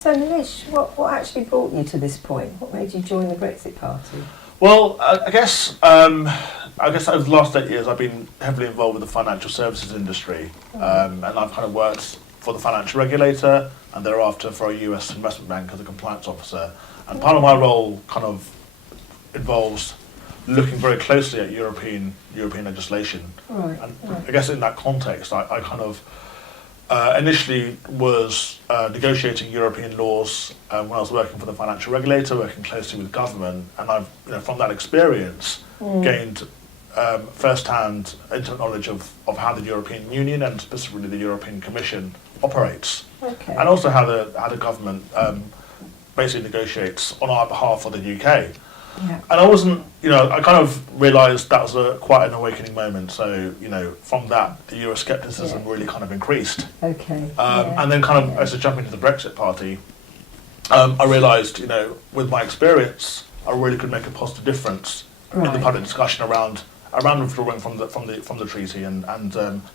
So Munish, what actually brought you to this point? What made you join the Brexit Party? Well, I guess over the last 8 years I've been heavily involved with the financial services industry, and I've kind of worked for the financial regulator and thereafter for a US investment bank as a compliance officer. And part of my role kind of involves looking very closely at European legislation. Right. And I guess in that context, I kind of initially was negotiating European laws when I was working for the financial regulator, working closely with government, and I've, from that experience, gained first-hand intimate knowledge of how the European Union and specifically the European Commission operates, Okay. and also how the government basically negotiates on our behalf for the UK. Yeah. And I wasn't, I kind of realised that was quite an awakening moment. So, from that, the Euroscepticism really kind of increased. Okay. And then kind of, as I jump into the Brexit Party, I realised, with my experience, I really could make a positive difference in the public discussion around withdrawing from the treaty and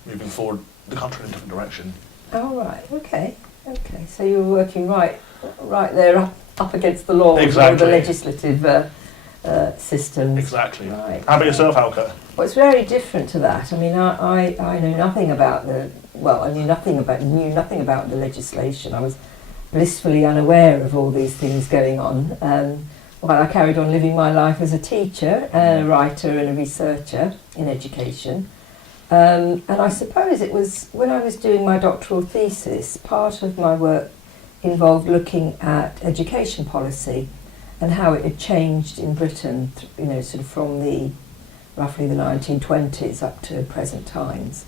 moving forward the country in a different direction. Oh, right. Okay. So you were working right there up against the law, Exactly. the legislative systems. Exactly. Right. How about yourself, Alka? Well, it's very different to that. I mean, I know nothing about I knew nothing about the legislation. I was blissfully unaware of all these things going on. While I carried on living my life as a teacher, a writer and a researcher in education. And I suppose it was when I was doing my doctoral thesis, part of my work involved looking at education policy and how it had changed in Britain, sort of from roughly the 1920s up to present times.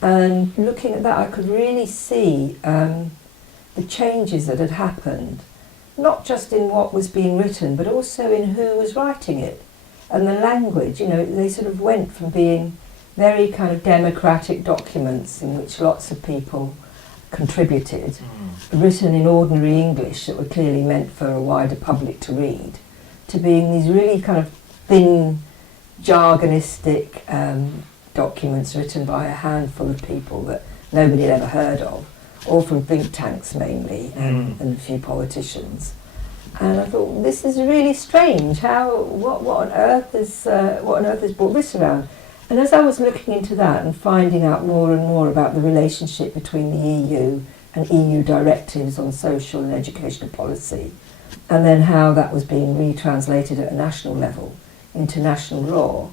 And looking at that, I could really see the changes that had happened, not just in what was being written, but also in who was writing it. And the language, they sort of went from being very kind of democratic documents in which lots of people contributed, written in ordinary English that were clearly meant for a wider public to read, to being these really kind of thin, jargonistic documents written by a handful of people that nobody had ever heard of, all from think tanks mainly, and a few politicians. And I thought, this is really strange. What on earth has brought this around? And as I was looking into that and finding out more and more about the relationship between the EU and EU directives on social and educational policy, and then how that was being retranslated at a national level into national law,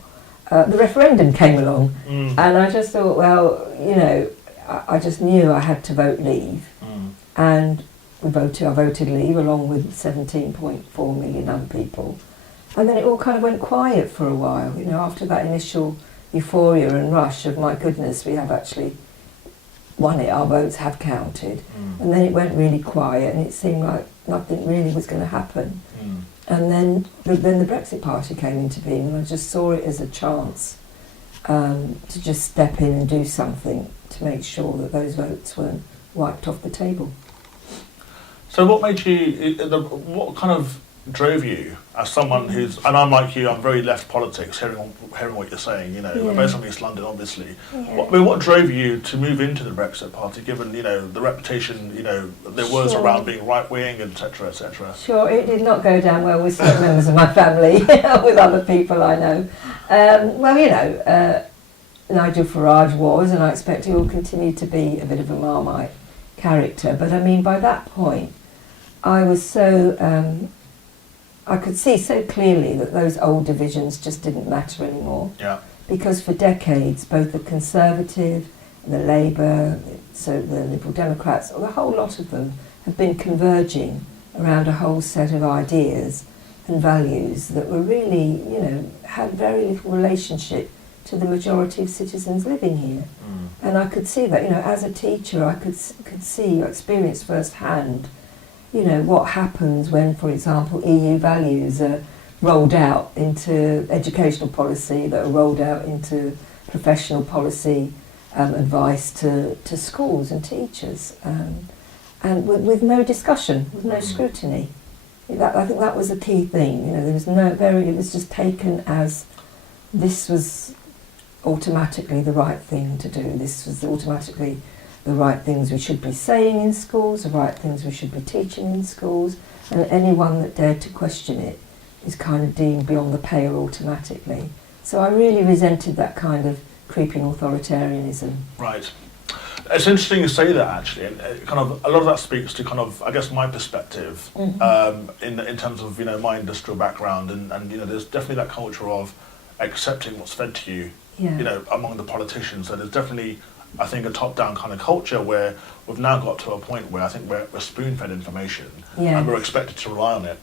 the referendum came along. And I just thought, well, I just knew I had to vote leave. And I voted leave along with 17.4 million other people. And then it all kind of went quiet for a while, after that initial euphoria and rush of, my goodness, we have actually won it, our votes have counted. And then it went really quiet and it seemed like nothing really was going to happen. And then the Brexit Party came into being, and I just saw it as a chance to just step in and do something to make sure that those votes weren't wiped off the table. So what made you, what kind of drove you as someone who's, and I'm like you, I'm very left politics, hearing what you're saying, we're both from East London, obviously. Yeah. What drove you to move into the Brexit Party, given, the reputation, there was around being right-wing, etc., etc.? Sure, it did not go down well with certain members of my family, with other people I know. Nigel Farage was, and I expect he will continue to be, a bit of a Marmite character. But I mean, by that point, I was so... I could see so clearly that those old divisions just didn't matter anymore. Yeah. Because for decades, both the Conservative, the Labour, so the Liberal Democrats, or the whole lot of them have been converging around a whole set of ideas and values that were really, had very little relationship to the majority of citizens living here. And I could see that, as a teacher, I could see, experience firsthand, what happens when, for example, EU values are rolled out into educational policy, that are rolled out into professional policy advice to schools and teachers, and with no discussion, with no scrutiny. I think that was a key thing. There was it was just taken as this was automatically the right thing to do. This was automatically the right things we should be saying in schools, the right things we should be teaching in schools, and anyone that dared to question it is kind of deemed beyond the pale automatically. So I really resented that kind of creeping authoritarianism. Right. It's interesting you say that, actually, and kind of a lot of that speaks to kind of, I guess, my perspective in terms of, you know, my industrial background, and you know, there's definitely that culture of accepting what's fed to you, you know, among the politicians. So there's definitely, I think, a top-down kind of culture where we've now got to a point where I think we're spoon-fed information and we're expected to rely on it.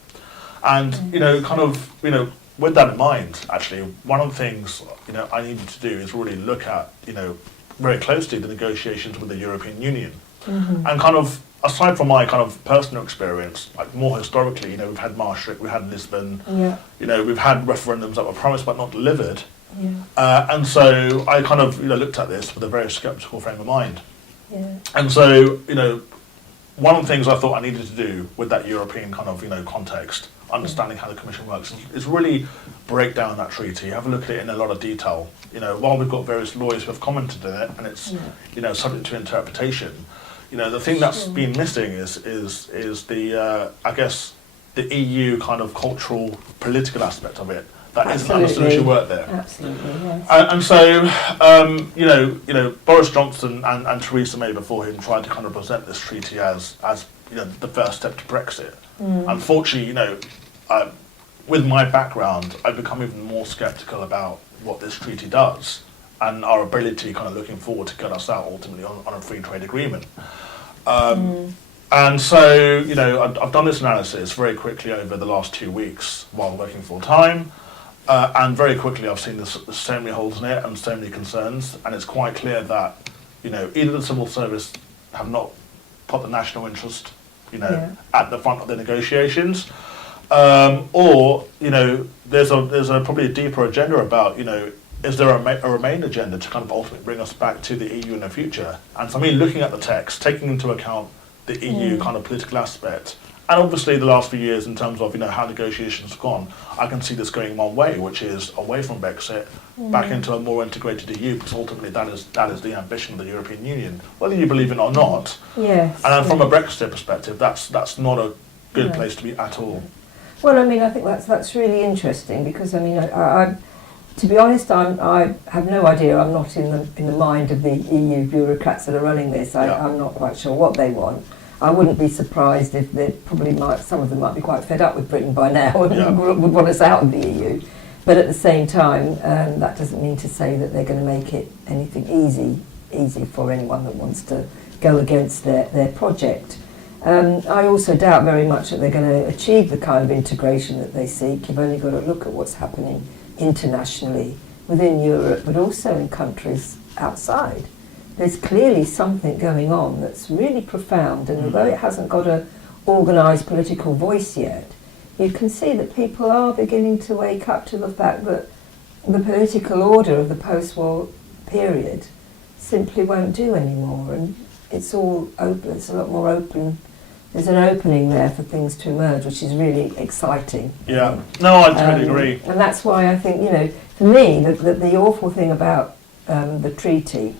And, you know, kind of, you know, with that in mind, actually, one of the things, you know, I needed to do is really look at, you know, very closely the negotiations with the European Union. And kind of, aside from my kind of personal experience, like more historically, you know, we've had Maastricht, we had Lisbon, you know, we've had referendums that were promised but not delivered. And so I kind of, you know, looked at this with a very sceptical frame of mind. And so, you know, one of the things I thought I needed to do with that European kind of, you know, context, understanding how the Commission works, is really break down that treaty, have a look at it in a lot of detail. You know, while we've got various lawyers who have commented on it, and it's, you know, subject to interpretation, you know, the thing that's been missing is the, I guess, the EU kind of cultural, political aspect of it. That isn't understood as you work there. Absolutely, yes. And so, you know, Boris Johnson and Theresa May before him tried to kind of present this treaty as you know, the first step to Brexit. Unfortunately, you know, with my background, I've become even more sceptical about what this treaty does and our ability, kind of looking forward, to get us out ultimately on a free trade agreement. And so, you know, I've done this analysis very quickly over the last 2 weeks while working full time. And very quickly I've seen there's so many holes in it and so many concerns, and it's quite clear that, you know, either the civil service have not put the national interest, you know, at the front of the negotiations, or, you know, there's a probably a deeper agenda about, you know, is there a Remain agenda to kind of ultimately bring us back to the EU in the future? And so I mean, looking at the text, taking into account the EU kind of political aspect, and obviously the last few years in terms of, you know, how negotiations have gone, I can see this going one way, which is away from Brexit, back into a more integrated EU, because ultimately that is the ambition of the European Union, whether you believe it or not. Yes. And from a Brexit perspective, that's not a good place to be at all. Well, I mean, I think that's really interesting, because I mean, I to be honest, I have no idea. I'm not in the mind of the EU bureaucrats that are running this. I'm not quite sure what they want. I wouldn't be surprised if they probably some of them might be quite fed up with Britain by now and would want us out of the EU. But at the same time, that doesn't mean to say that they're going to make it anything easy for anyone that wants to go against their project. I also doubt very much that they're going to achieve the kind of integration that they seek. You've only got to look at what's happening internationally within Europe, but also in countries outside. There's clearly something going on that's really profound, and although it hasn't got an organised political voice yet, you can see that people are beginning to wake up to the fact that the political order of the post-war period simply won't do anymore, and it's all open, it's a lot more open. There's an opening there for things to emerge, which is really exciting. Yeah, no, I totally agree. And that's why I think, you know, for me, the awful thing about the treaty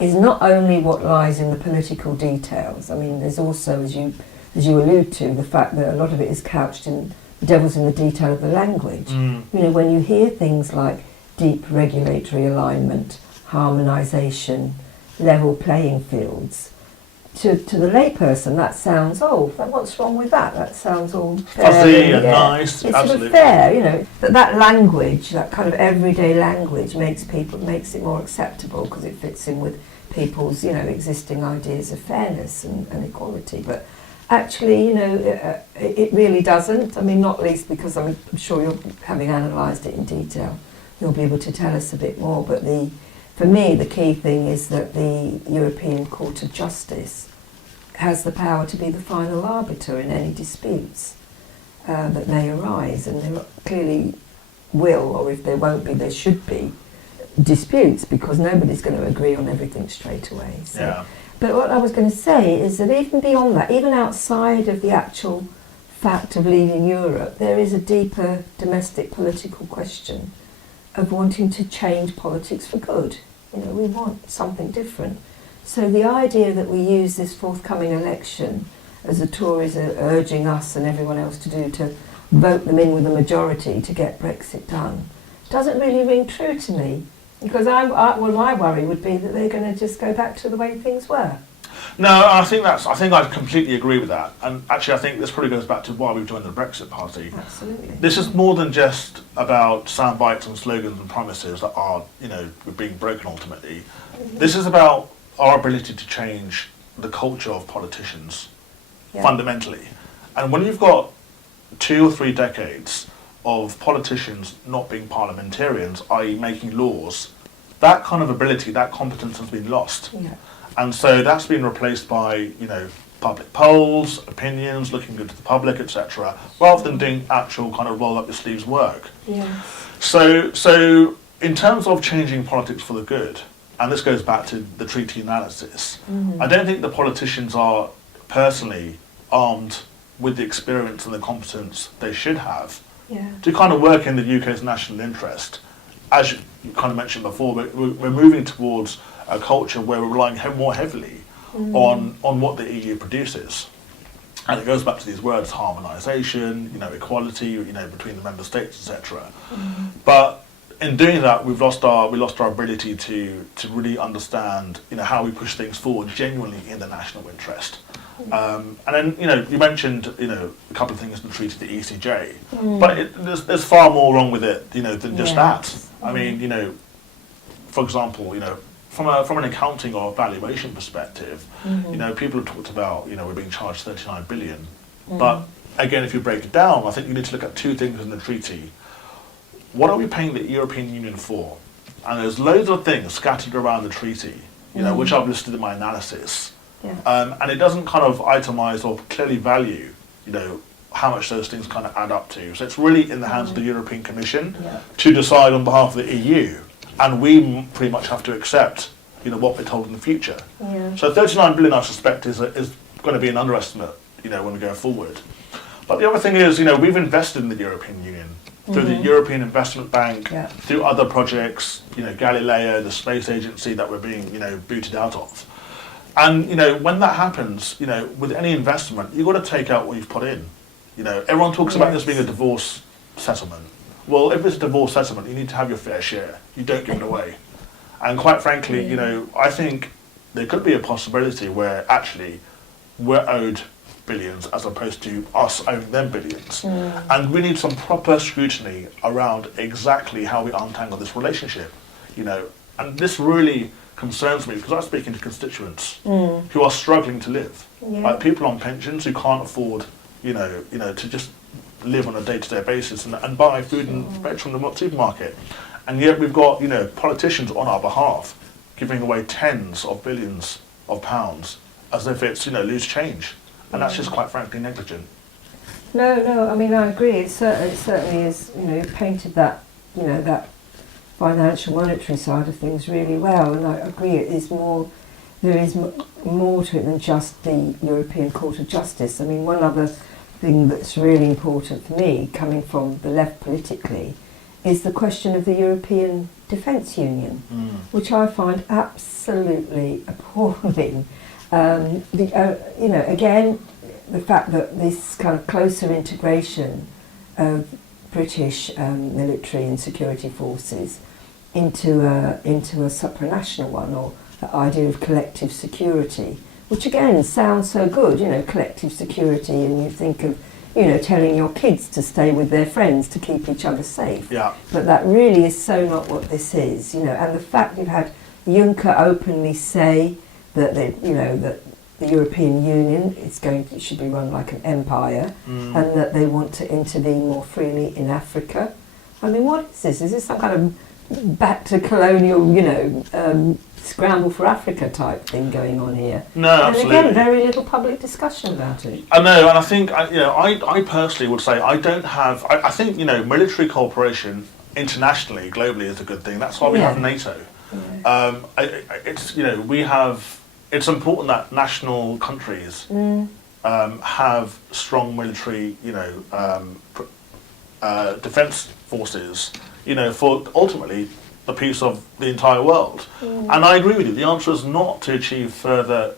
is not only what lies in the political details. I mean, there's also, as you allude to, the fact that a lot of it is couched in the devil's in the detail of the language. You know, when you hear things like deep regulatory alignment, harmonisation, level playing fields, to the layperson that sounds, what's wrong with that? That sounds all fair. Fuzzy and nice. It's absolutely. sort of fair, you know. That language, that kind of everyday language, makes it more acceptable because it fits in with people's, you know, existing ideas of fairness and equality. But actually, you know, it really doesn't. I mean, not least because I'm sure you're, having analysed it in detail, you'll be able to tell us a bit more. But for me, the key thing is that the European Court of Justice has the power to be the final arbiter in any disputes that may arise, and there clearly will, or if there won't be, there should be disputes, because nobody's going to agree on everything straight away. So. But what I was going to say is that even beyond that, even outside of the actual fact of leaving Europe, there is a deeper domestic political question of wanting to change politics for good. You know, we want something different. So the idea that we use this forthcoming election, as the Tories are urging us and everyone else to do, to vote them in with a majority to get Brexit done, doesn't really ring true to me. Because my worry would be that they're going to just go back to the way things were. No, I think I completely agree with that. And actually, I think this probably goes back to why we've joined the Brexit Party. Absolutely. This is more than just about sound bites and slogans and promises that are, being broken ultimately. Mm-hmm. This is about our ability to change the culture of politicians, fundamentally. And when you've got 2 or 3 decades of politicians not being parliamentarians, i.e. making laws, that kind of ability, that competence has been lost. Yeah. And so that's been replaced by, public polls, opinions, looking good to the public, etc., rather than doing actual kind of roll up your sleeves work. Yeah. So in terms of changing politics for the good, and this goes back to the treaty analysis, I don't think the politicians are personally armed with the experience and the competence they should have to kind of work in the UK's national interest. As you kind of mentioned before, we're moving towards a culture where we're relying more heavily on what the EU produces. And it goes back to these words, harmonisation, equality, between the member states, etc. But in doing that, we lost our ability to really understand, how we push things forward genuinely in the national interest. And then, you mentioned, a couple of things in the treaty, the ECJ, but there's far more wrong with it, than just that. I mean, for example, from an accounting or valuation perspective, people have talked about, we're being charged 39 billion. But again, if you break it down, I think you need to look at 2 things in the treaty. What are we paying the European Union for? And there's loads of things scattered around the treaty, which I've listed in my analysis. Yeah. And it doesn't kind of itemise or clearly value, how much those things kind of add up to. So it's really in the hands of the European Commission to decide on behalf of the EU. And we pretty much have to accept, what we're told in the future. Yeah. So 39 billion, I suspect, is going to be an underestimate, when we go forward. But the other thing is, we've invested in the European Union through the European Investment Bank, through other projects, Galileo, the space agency that we're being, booted out of. And, when that happens, with any investment, you've got to take out what you've put in. Everyone talks about this being a divorce settlement. Well, if it's a divorce settlement, you need to have your fair share. You don't give it away. And quite frankly, I think there could be a possibility where actually we're owed billions as opposed to us owing them billions. And we need some proper scrutiny around exactly how we untangle this relationship. And this really concerns me because I'm speaking to constituents who are struggling to live. Like people on pensions who can't afford, to just live on a day-to-day basis and buy food and veg from the supermarket. And yet we've got, politicians on our behalf giving away tens of billions of pounds as if it's, loose change. And that's just quite frankly negligent. No, I mean, I agree. It certainly is, you've painted that, that financial monetary side of things really well. And I agree, there is more to it than just the European Court of Justice. I mean, one other thing that's really important for me, coming from the left politically, is the question of the European Defence Union, which I find absolutely appalling. Again, the fact that this kind of closer integration of British military and security forces into a supranational one, or the idea of collective security, which again sounds so good, collective security, and you think of, telling your kids to stay with their friends to keep each other safe. Yeah. But that really is so not what this is, and the fact you've had Juncker openly say that that the European Union should be run like an empire, and that they want to intervene more freely in Africa. I mean, what is this? Is this some kind of back to colonial, scramble for Africa type thing going on here? No, absolutely. And again, very little public discussion about it. I know, and I think, I personally would say I don't have, I think, military cooperation internationally, globally is a good thing. That's why we have NATO. Yeah. It's important that national countries have strong military, defence forces, for ultimately the peace of the entire world. And I agree with you. The answer is not to achieve further,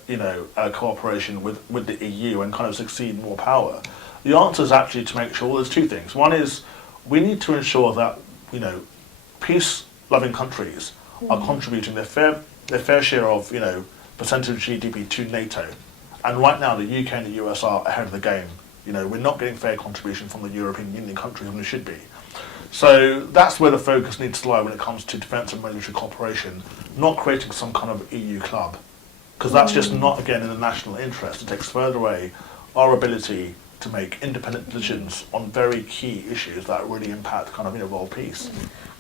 cooperation with the EU and kind of succeed more power. The answer is actually to make sure there's two things. One is we need to ensure that, peace-loving countries are contributing their fair share of, percentage of GDP to NATO. And right now, the UK and the US are ahead of the game. We're not getting fair contribution from the European Union countries when we should be. So that's where the focus needs to lie when it comes to defence and military cooperation, not creating some kind of EU club, because that's just not, again, in the national interest. It takes further away our ability to make independent decisions on very key issues that really impact kind of world peace.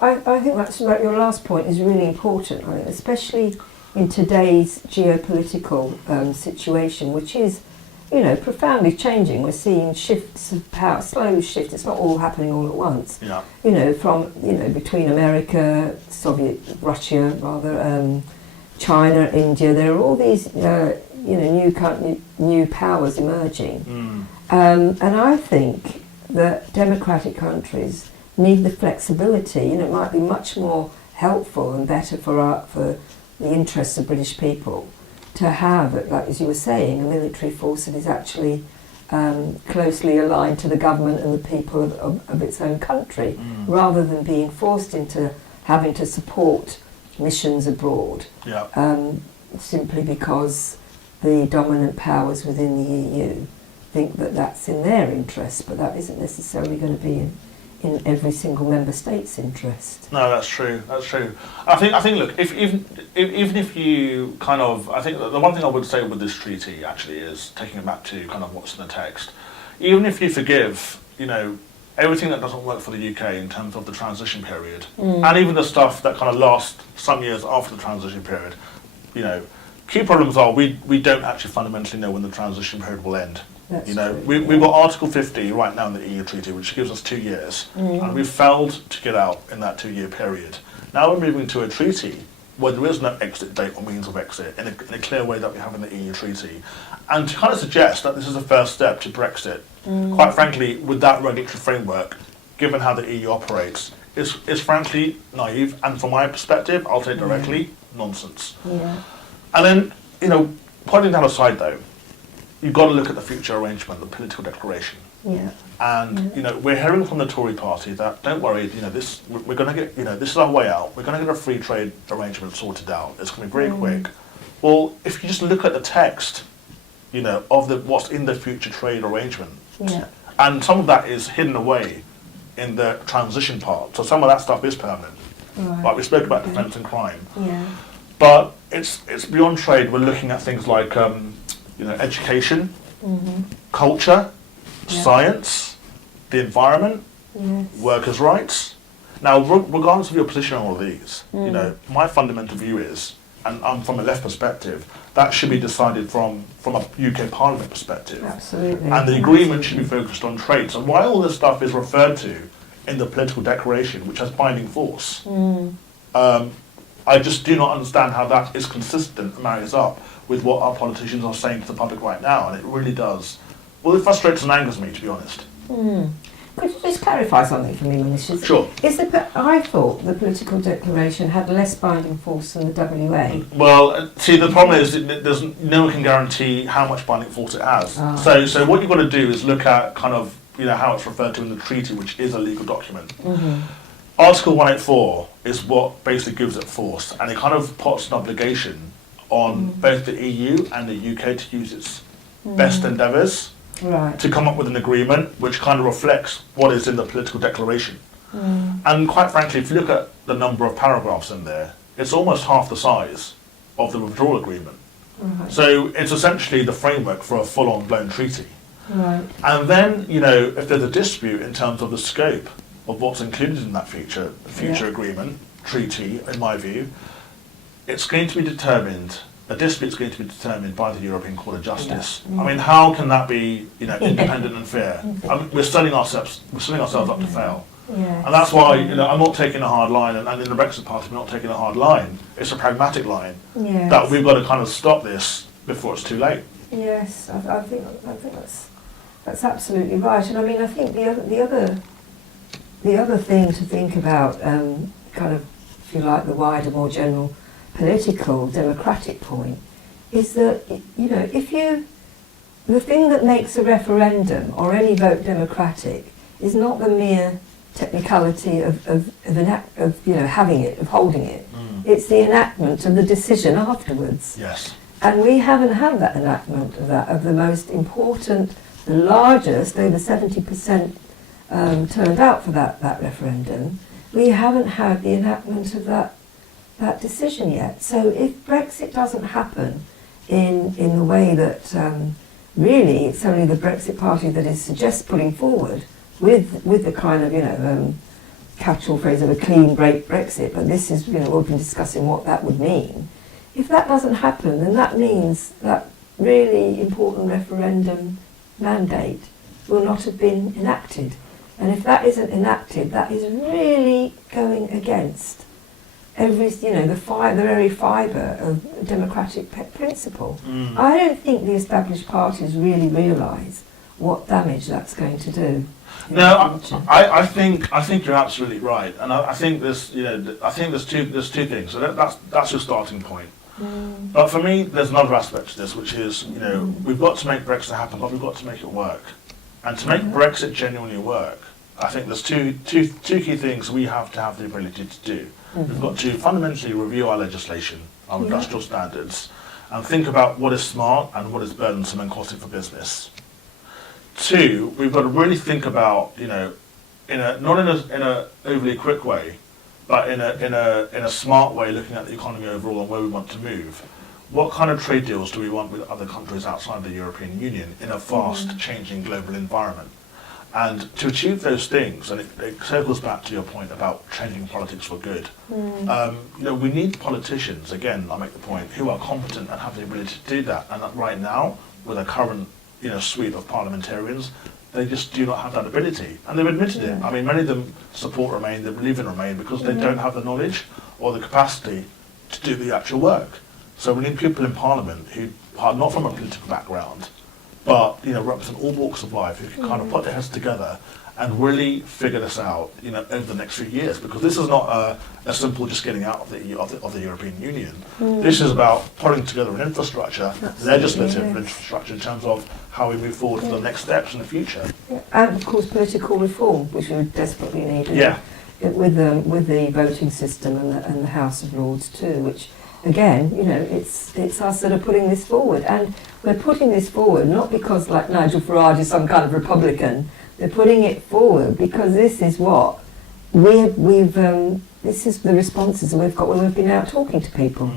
I think that's like your last point is really important, especially in today's geopolitical situation, which is, profoundly changing. We're seeing shifts of power, slow shifts. It's not all happening all at once. Yeah. From between America, Russia, China, India. There are all these new powers emerging, and I think that democratic countries need the flexibility. It might be much more helpful and better for the interests of British people to have, like as you were saying, a military force that is actually closely aligned to the government and the people of its own country, rather than being forced into having to support missions abroad, simply because the dominant powers within the EU think that that's in their interest, but that isn't necessarily going to be in every single member state's interest. No, that's true. That's true. I think. Look, even if you kind of, I think the one thing I would say with this treaty actually is taking it back to kind of what's in the text. Even if you forgive, everything that doesn't work for the UK in terms of the transition period, and even the stuff that kind of lasts some years after the transition period, key problems are we don't actually fundamentally know when the transition period will end. We've got Article 50 right now in the EU treaty, which gives us 2 years, and we've failed to get out in that 2-year period. Now we're moving to a treaty where there is no exit date or means of exit in a clear way that we have in the EU treaty. And to kind of suggest that this is a first step to Brexit, quite frankly, with that regulatory framework, given how the EU operates, is frankly naive, and from my perspective, I'll say directly, nonsense. Yeah. And then, pointing that aside though, you've got to look at the future arrangement, the political declaration. Yeah. And we're hearing from the Tory party that don't worry, we're going to get, this is our way out. We're going to get a free trade arrangement sorted out. It's going to be very quick. Well, if you just look at the text, of what's in the future trade arrangement, and some of that is hidden away in the transition part. So some of that stuff is permanent. Right. Like we spoke about defence and crime. Yeah. But it's beyond trade. We're looking at things like education, culture, science, the environment, workers' rights. Now, regardless of your position on all of these, my fundamental view is, and I'm from a left perspective, that should be decided from a UK Parliament perspective. Absolutely. And the agreement should be focused on trade. So why all this stuff is referred to in the political declaration, which has binding force, I just do not understand how that is consistent and marries up with what our politicians are saying to the public right now, and it really does. Well, it frustrates and angers me, to be honest. Could you just clarify something for me, Munish? Sure. I thought the political declaration had less binding force than the WA. Well, see, the problem is no one can guarantee how much binding force it has. So what you've got to do is look at kind of how it's referred to in the treaty, which is a legal document. Article 184 is what basically gives it force, and it kind of puts an obligation on both the EU and the UK to use its best endeavours to come up with an agreement which kind of reflects what is in the political declaration. And quite frankly, if you look at the number of paragraphs in there, it's almost half the size of the withdrawal agreement. So it's essentially the framework for a full-on blown treaty. And then, if there's a dispute in terms of the scope of what's included in that future agreement, treaty, in my view, it's going to be determined, a dispute's going to be determined by the European Court of Justice. I mean, how can that be, independent and fair? I mean, we're setting ourselves up to fail. And that's why, I'm not taking a hard line, and in the Brexit Party, we're not taking a hard line. It's a pragmatic line that we've got to kind of stop this before it's too late. Yes, I think that's absolutely right. And I mean, I think the other thing to think about, kind of if you like, the wider, more general political, democratic point, is that, you know, the thing that makes a referendum or any vote democratic is not the mere technicality of you know, having it, of holding it. It's the enactment of the decision afterwards. Yes. And we haven't had that enactment of the most important, the largest, over 70% turned out for that referendum. We haven't had the enactment of that decision yet. So if Brexit doesn't happen in the way that really it's only the Brexit Party that is putting forward with the kind of, you know, catch-all phrase of a clean break Brexit, but this is, you know, we've been discussing what that would mean. If that doesn't happen, then that means that really important referendum mandate will not have been enacted. And if that isn't enacted, that is really going against every, you know, the very fibre of democratic principle. I don't think the established parties really realise what damage that's going to do. No, I think you're absolutely right, and I think there's, you know, I think there's two things. So that's your starting point. But for me, there's another aspect to this, which is, you know, we've got to make Brexit happen, but we've got to make it work. And to make Brexit genuinely work, I think there's two key things we have to have the ability to do. We've got to fundamentally review our legislation, our industrial standards, and think about what is smart and what is burdensome and costly for business. Two, we've got to really think about, you know, not in a overly quick way, but in a smart way, looking at the economy overall and where we want to move. What kind of trade deals do we want with other countries outside the European Union in a fast changing global environment? And to achieve those things, and it circles back to your point about changing politics for good, you know, we need politicians, again, I make the point, who are competent and have the ability to do that. And that right now, with a current, you know, suite of parliamentarians, they just do not have that ability. And they've admitted it. I mean, many of them support Remain, they believe in Remain, because they don't have the knowledge or the capacity to do the actual work. So we need people in Parliament who are not from a political background, but, you know, represent all walks of life, who can kind of put their heads together and really figure this out, you know, over the next few years. Because this is not a simple just getting out of the European Union. This is about putting together an infrastructure, legislative infrastructure, in terms of how we move forward to the next steps in the future. And of course political reform, which we desperately need. Yeah. With the voting system and the House of Lords too, which again, you know, it's us that are putting this forward, and we're putting this forward not because, like, Nigel Farage is some kind of Republican. They're putting it forward because this is what this is the responses that we've got when we've been out talking to people,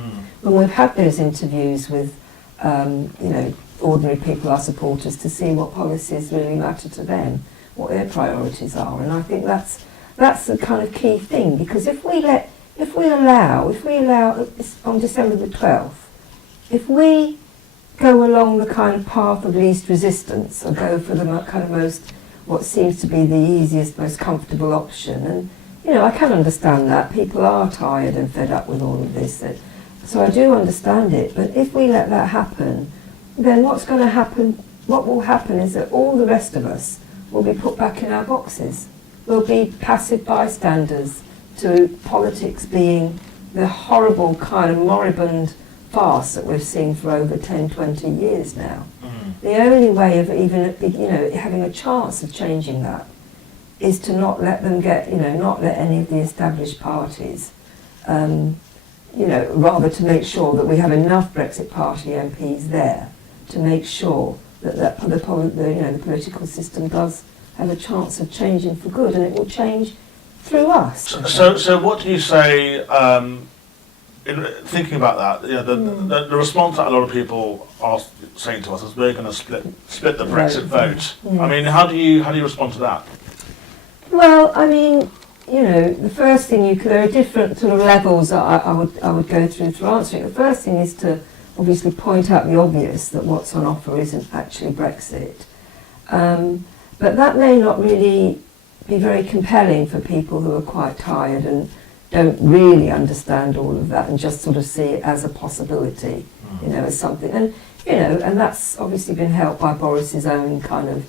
when we've had those interviews with, you know, ordinary people, our supporters, to see what policies really matter to them, what their priorities are, and I think that's the kind of key thing, because if we allow on December the 12th, if we go along the kind of path of least resistance, or go for the kind of most, what seems to be the easiest, most comfortable option, and, you know, I can understand that people are tired and fed up with all of this, so I do understand it, but if we let that happen, then what's going to happen, what will happen is that all the rest of us will be put back in our boxes. We'll be passive bystanders to politics being the horrible kind of moribund farce that we've seen for over 10, 20 years now. The only way of even, you know, having a chance of changing that is to not let them get, you know, not let any of the established parties, you know, rather to make sure that we have enough Brexit Party MPs there to make sure that the political system does have a chance of changing for good, and it will change through us. So what do you say, in thinking about that, you know, the response that a lot of people are saying to us is we're going to split the Brexit vote. I mean, how do you respond to that? Well, I mean, you know, the first thing there are different sort of levels that I would go through to answering. The first thing is to obviously point out the obvious, that what's on offer isn't actually Brexit. But that may not really be very compelling for people who are quite tired and don't really understand all of that and just sort of see it as a possibility, you know, as something. And, you know, and that's obviously been helped by Boris's own kind of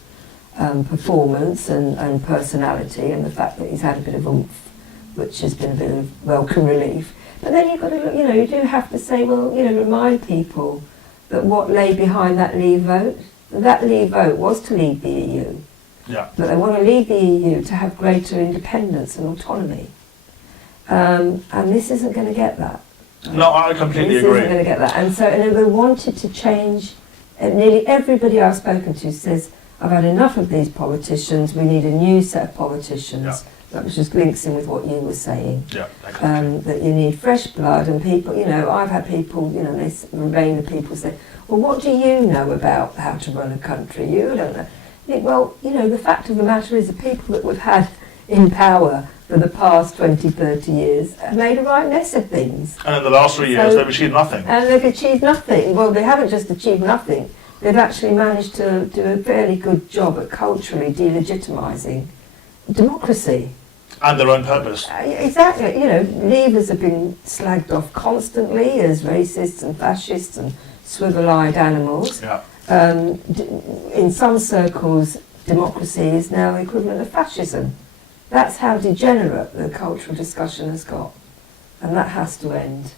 performance and personality, and the fact that he's had a bit of oomph which has been a bit of welcome relief. But then you've got to look, you do have to say, well, remind people that what lay behind that Leave vote, that Leave vote was to leave the EU. Yeah. But they want to leave the EU to have greater independence and autonomy. And this isn't going to get that. No, I completely agree. This isn't going to get that. And so they wanted to change, and nearly everybody I've spoken to says, I've had enough of these politicians, we need a new set of politicians. Yeah. That was just links in with what you were saying. Yeah, exactly. That you need fresh blood, and people, I've had people, they remain the people say, well, what do you know about how to run a country? You don't know. Well, the fact of the matter is the people that we've had in power for the past 20, 30 years have made a right mess of things. And in the last 3 years, they've achieved nothing. And they've achieved nothing. Well, they haven't just achieved nothing. They've actually managed to do a fairly good job at culturally delegitimising democracy. And their own purpose. Exactly. Leavers have been slagged off constantly as racists and fascists and swivel-eyed animals. Yeah. In some circles, democracy is now the equivalent of fascism. That's how degenerate the cultural discussion has got. And that has to end.